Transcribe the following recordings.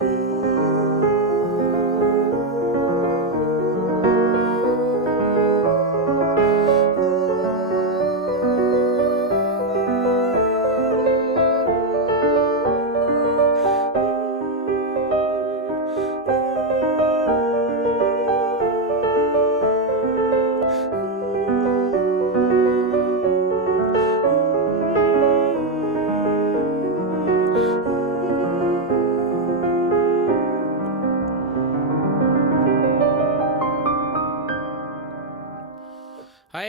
Hi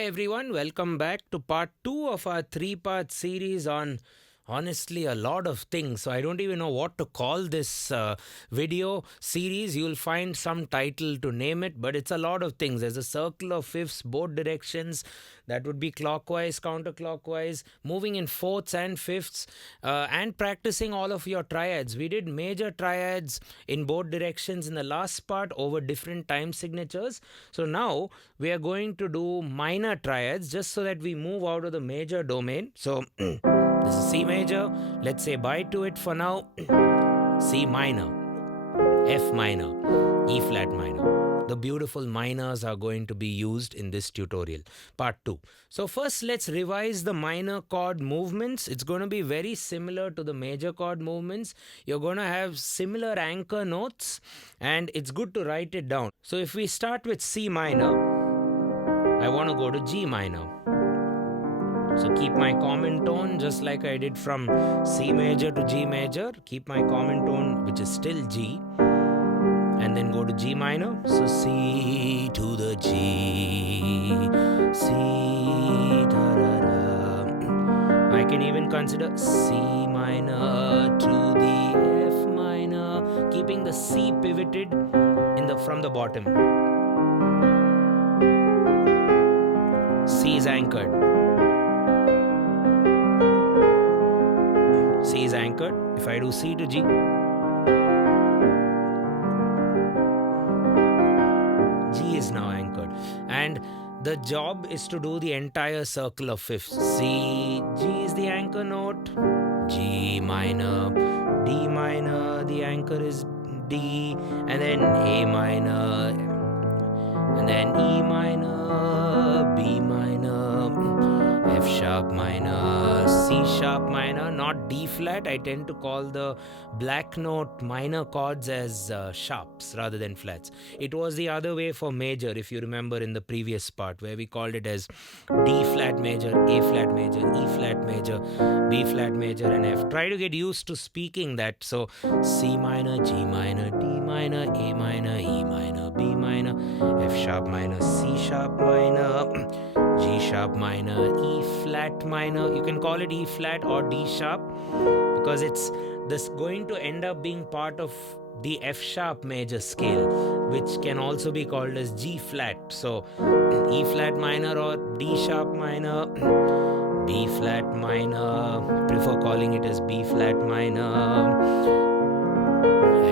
everyone, welcome back to part 2 of our 3-part series on honestly a lot of things. So I don't even know what to call this video series. You'll find some title to name it, but it's a lot of things. There's a circle of fifths, both directions. That would be clockwise, counterclockwise, moving in fourths and fifths, and practicing all of your triads. We did major triads in both directions in the last part over different time signatures. So now we are going to do minor triads just so that we move out of the major domain. So this is C major. Let's say bye to it for now. C minor, F minor, E flat minor. The beautiful minors are going to be used in this tutorial, part 2. So first let's revise the minor chord movements. It's going to be very similar to the major chord movements. You're going to have similar anchor notes and it's good to write it down. So if we start with C minor, I want to go to G minor. So keep my common tone just like I did from C major to G major. Keep my common tone, which is still G. And then go to G minor. So C to the G, C, da da da. I can even consider C minor to the F minor, keeping the C pivoted from the bottom. C is anchored. C is anchored. If I do C to G, G is now anchored. And the job is to do the entire circle of fifths. C, G is the anchor note. G minor, D minor, the anchor is D. And then A minor. And then E minor, B minor, F sharp minor, C sharp minor, not D flat. I tend to call the black note minor chords as sharps rather than flats. It was the other way for major, if you remember in the previous part, where we called it as D flat major, A flat major, E flat major, B flat major, and F. Try to get used to speaking that. So C minor, G minor, D minor, A minor, E minor, B minor, F sharp minor, C sharp minor, G sharp minor, E flat minor. You can call it E flat or D sharp because it's this going to end up being part of the F sharp major scale, which can also be called as G flat. So E flat minor or D sharp minor, B flat minor, I prefer calling it as B flat minor,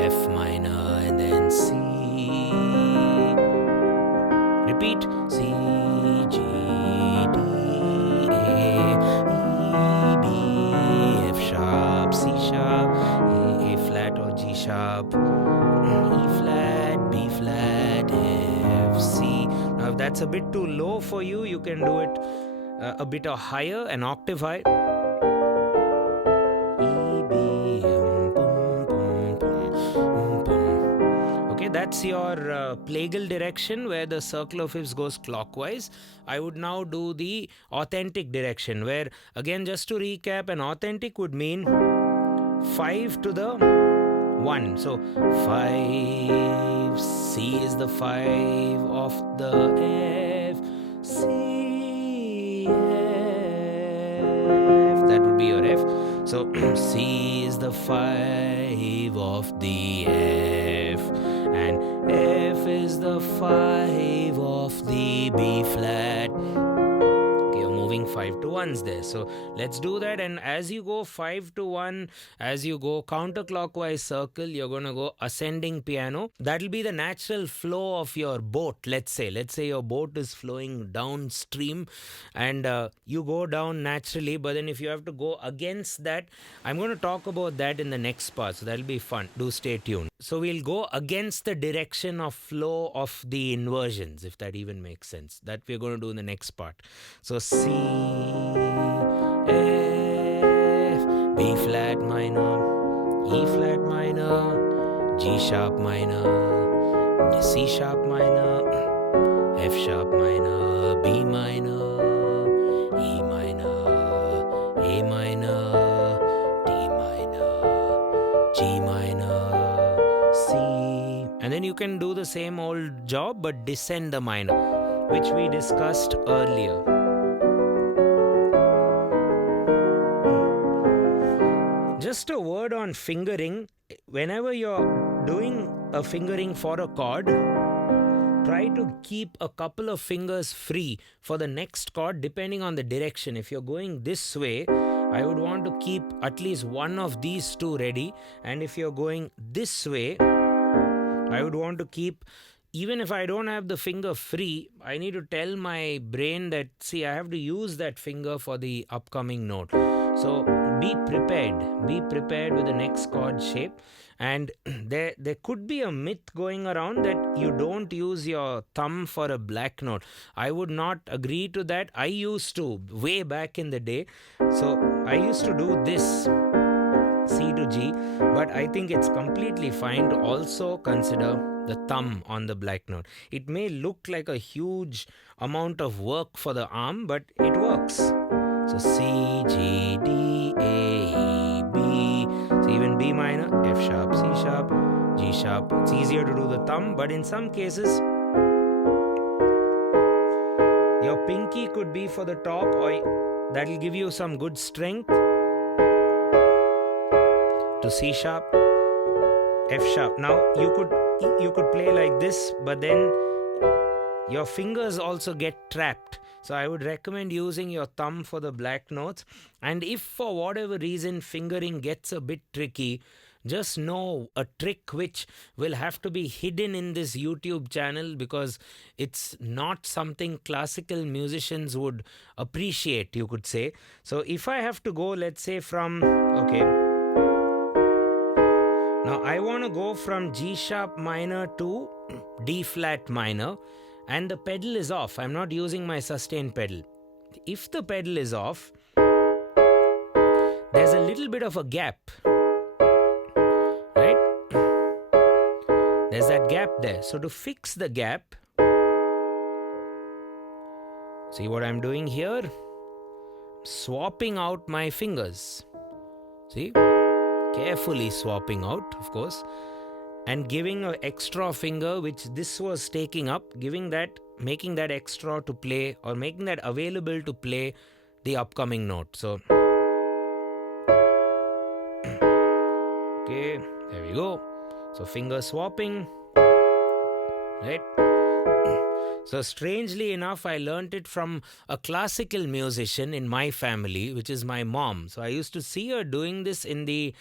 F minor, and then C. Repeat. C, G, D, A, E, B, F sharp, C sharp, A flat or G sharp, E flat, B flat, F, C. Now if that's a bit too low for you, you can do it a bit higher, an octave high. E, B, okay, that's your plagal direction where the circle of fifths goes clockwise. I would now do the authentic direction where, again, just to recap, an authentic would mean 5 to the 1. So 5, C is the 5 of the F, C, F, that would be your F. So C is the 5 of the F, and F is the 5 of the B flat. Okay, you're moving 5 to 1s there. So let's do that. And as you go 5 to 1, as you go counterclockwise circle, you're going to go ascending piano. That'll be the natural flow of your boat. Let's say your boat is flowing downstream and you go down naturally. But then if you have to go against that, I'm going to talk about that in the next part. So that'll be fun. Do stay tuned. So we'll go against the direction of flow of the inversions, if that even makes sense. That we're going to do in the next part. So C, F, B flat minor, E flat minor, G sharp minor, C sharp minor, F sharp minor, B minor, E minor, A minor, D minor, G minor, C. And then you can do the same old job but descend the minor, which we discussed earlier. Just a word on fingering. Whenever you're doing a fingering for a chord, try to keep a couple of fingers free for the next chord depending on the direction. If you're going this way, I would want to keep at least one of these two ready. And if you're going this way, I would want to keep, even if I don't have the finger free, I need to tell my brain that, see, I have to use that finger for the upcoming note. So be prepared with the next chord shape. And there could be a myth going around that you don't use your thumb for a black note. I would not agree to that. I used to way back in the day. So I used to do this, C to G, but I think it's completely fine to also consider the thumb on the black note. It may look like a huge amount of work for the arm, but it works. So C, G, D, A, E, B. So even B minor, F sharp, C sharp, G sharp. It's easier to do the thumb, but in some cases, your pinky could be for the top, or that'll give you some good strength. To C sharp, F sharp. Now you could play like this, but then your fingers also get trapped. So I would recommend using your thumb for the black notes. And if for whatever reason fingering gets a bit tricky, just know a trick which will have to be hidden in this YouTube channel because it's not something classical musicians would appreciate, you could say. So if I have to go, let's say from, okay, now I want to go from G sharp minor to D flat minor, and the pedal is off. I'm not using my sustain pedal. If the pedal is off, there's a little bit of a gap, right? There's that gap there. So to fix the gap, see what I'm doing here? Swapping out my fingers. See? Carefully swapping out, of course, and giving an extra finger which this was taking up, making that extra to play, or making that available to play the upcoming note. So okay, there we go. So finger swapping, right? So strangely enough, I learnt it from a classical musician in my family, which is my mom. So I used to see her doing this in the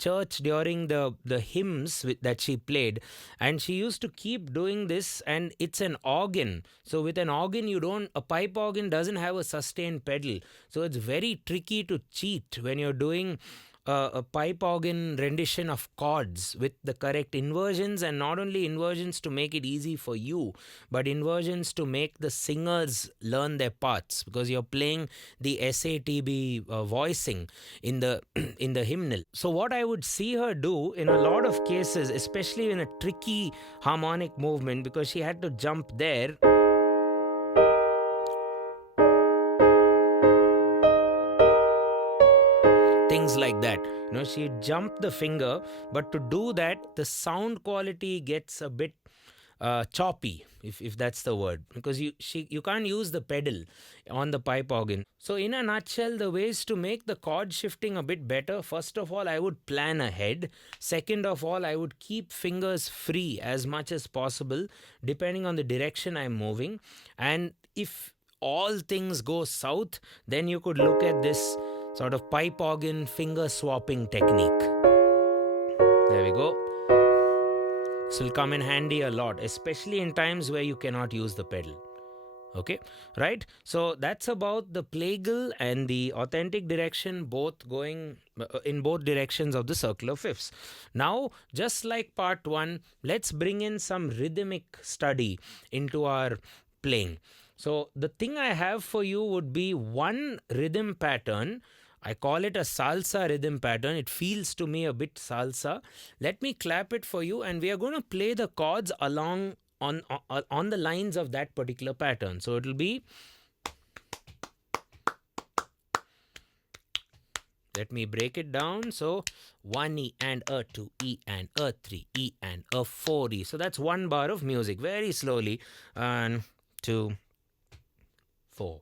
church during the hymns that she played, and she used to keep doing this. And it's an organ, so with an organ a pipe organ doesn't have a sustain pedal, so it's very tricky to cheat when you're doing a pipe organ rendition of chords with the correct inversions, and not only inversions to make it easy for you, but inversions to make the singers learn their parts, because you're playing the SATB voicing in the in the hymnal. So what I would see her do in a lot of cases, especially in a tricky harmonic movement, because she had to jump there, things like that. She jumped the finger, but to do that, the sound quality gets a bit choppy, if that's the word, because you can't use the pedal on the pipe organ. So in a nutshell, the ways to make the chord shifting a bit better: first of all, I would plan ahead. Second of all, I would keep fingers free as much as possible, depending on the direction I'm moving. And if all things go south, then you could look at this sort of pipe organ finger swapping technique. There we go. This will come in handy a lot, especially in times where you cannot use the pedal. Okay, right? So that's about the plagal and the authentic direction, both going in both directions of the circular fifths. Now, just like part 1, let's bring in some rhythmic study into our playing. So the thing I have for you would be one rhythm pattern. I call it a salsa rhythm pattern. It feels to me a bit salsa. Let me clap it for you, and we are going to play the chords along on the lines of that particular pattern. So it will be, let me break it down. So 1 E and a 2 E and a 3 E and a 4 E. So that's one bar of music. Very slowly. 1, 2, 4.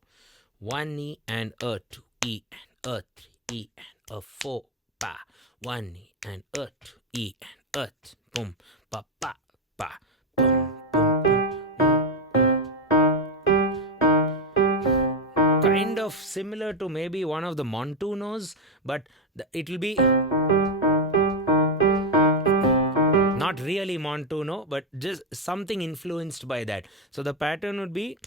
1 E and a 2 E and a 3 E and a 4 pa. 1 E and a 2 E and a boom pa pa pa. Kind of similar to maybe one of the montunos, but it will be not really montuno, but just something influenced by that. So the pattern would be,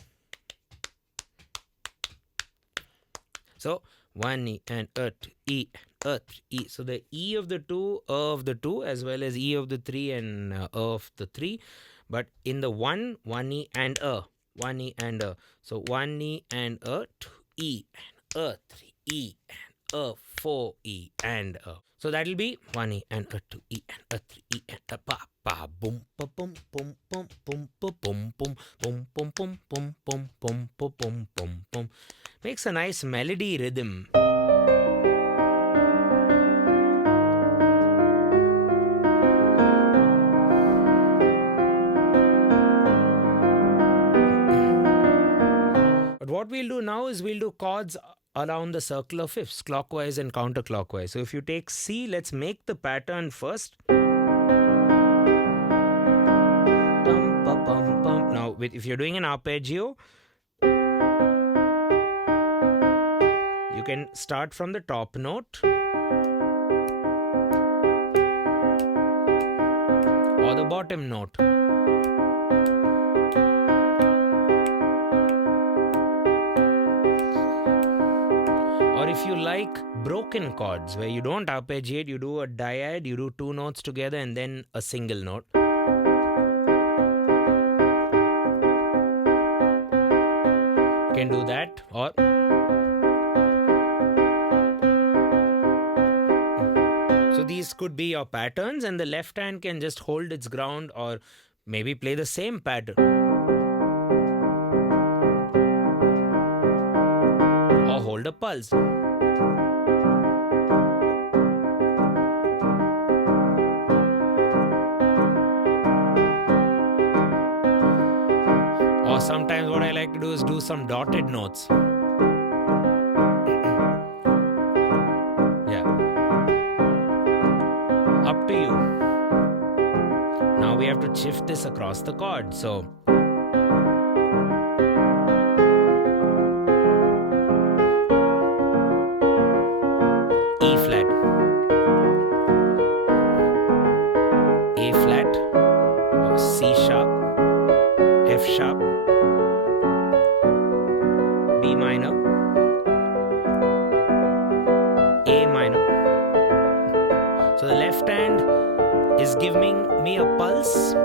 so 1 E and a 2 E and a 3 E. So the E of the 2, A of the 2, as well as E of the 3 and A of the 3. But in the 1 E and a. 1 E and a. So 1 E and a 2 E and a 3 E and a 4 E and a. So that will be 1 E and a 2 E and a 3 E and a pa pa boom pa boom boom boom boom boom boom boom boom boom boom boom boom boom boom boom boom. Makes a nice melody rhythm. But what we'll do now is we'll do chords around the circular fifths, clockwise and counterclockwise. So if you take C, let's make the pattern first. Now, if you're doing an arpeggio, you can start from the top note or the bottom note. Or if you like broken chords where you don't arpeggiate, you do a dyad, you do 2 notes together and then a single note. You can do that, or so these could be your patterns, and the left hand can just hold its ground or maybe play the same pattern. Or hold a pulse. Or sometimes what I like to do is do some dotted notes. Yeah. Up to you. Now we have to shift this across the chord. So E flat, A flat, or C sharp, F sharp, B minor, A minor. So the left hand is giving me a pulse.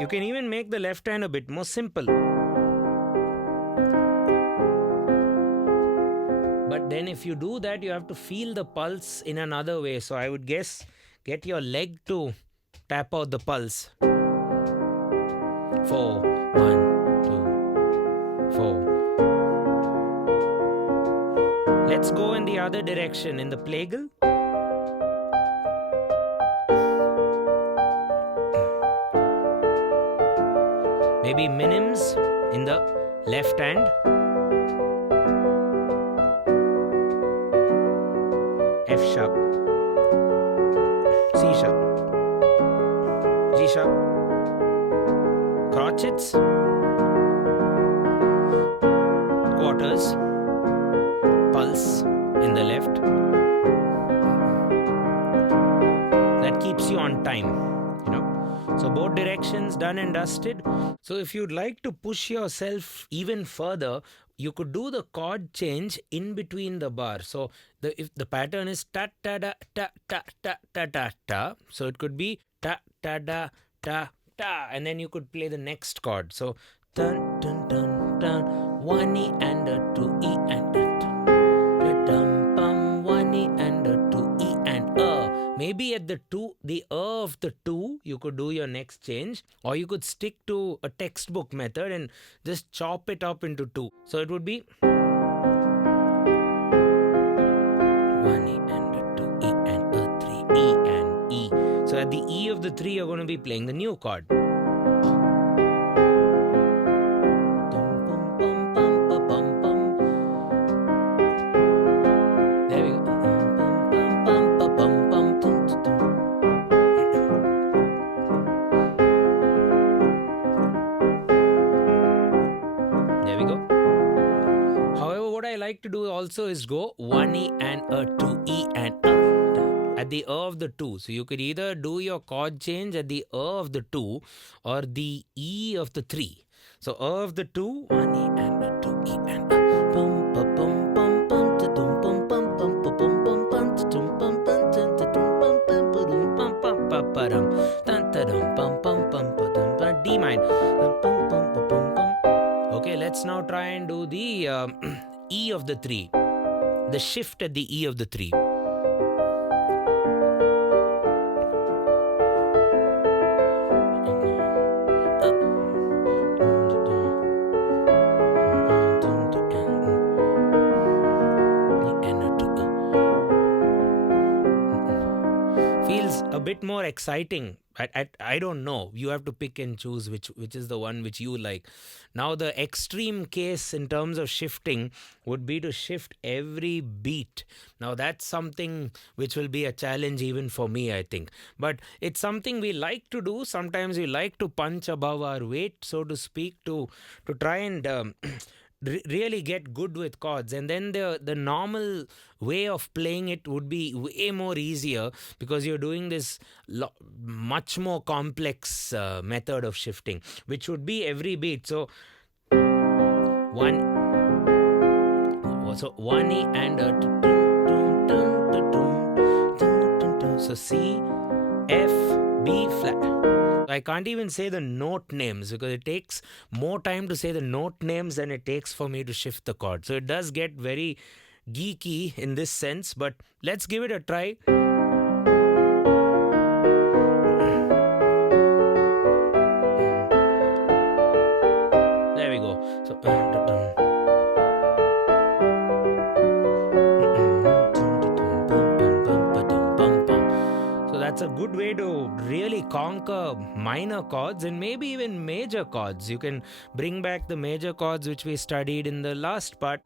You can even make the left hand a bit more simple. But then if you do that, you have to feel the pulse in another way. So I would guess, get your leg to tap out the pulse. 4, 1, 2, 4. Let's go in the other direction in the plagal. Maybe minims in the left hand. F sharp, C sharp, G sharp, eighths, quarters, pulse in the left. That keeps you on time, you know. So both directions done and dusted. So if you'd like to push yourself even further, you could do the chord change in between the bar. So if the pattern is ta ta da ta ta ta ta ta ta, so it could be ta ta da ta ta, and then you could play the next chord. So dun dun dun dun, 1 E and a 2 E and a dum bum, 1 E and a 2 E and a. Maybe at the of the 2, you could do your next change, or you could stick to a textbook method and just chop it up into 2. So it would be 1 E and a 2 E and a 3 E and E. So at the E of the 3, you're going to be playing the new chord. To do also is go 1 E and a 2 E and a at the of the 2. So you could either do your chord change at the of the 2 or the E of the 3. So of the 2, 1 E and a 2 E and a bum bum bum bum bum bum bum bum bum bum bum bum bum bum D minor. Okay, let's now try and do the E of the 3, the shift at the E of the 3. Feels a bit more exciting. I don't know. You have to pick and choose which is the one which you like. Now the extreme case in terms of shifting would be to shift every beat. Now that's something which will be a challenge even for me, I think. But it's something we like to do. Sometimes we like to punch above our weight, so to speak, to try and really get good with chords, and then the normal way of playing it would be way more easier because you're doing this much more complex method of shifting, which would be every beat. So 1 E and a so C, F, B flat. I can't even say the note names because it takes more time to say the note names than it takes for me to shift the chord. So it does get very geeky in this sense, but let's give it a try. There we go. So that's a good way to really conquer minor chords and maybe even major chords. You can bring back the major chords which we studied in the last part.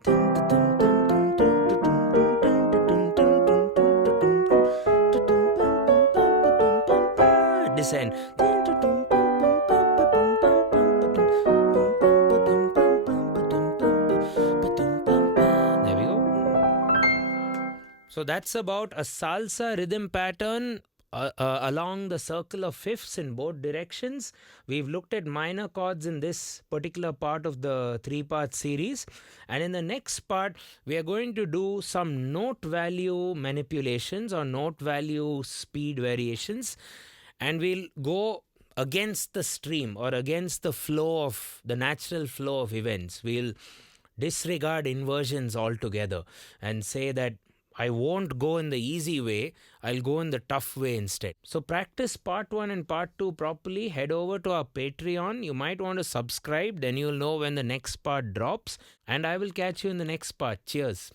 Descend. There we go. So that's about a salsa rhythm pattern along the circle of fifths in both directions. We've looked at minor chords in this particular part of the 3-part series, and in the next part we are going to do some note value manipulations or note value speed variations, and we'll go against the stream or against the flow of the natural flow of events. We'll disregard inversions altogether and say that I won't go in the easy way, I'll go in the tough way instead. So practice part 1 and part 2 properly. Head over to our Patreon. You might want to subscribe, then you'll know when the next part drops. And I will catch you in the next part. Cheers.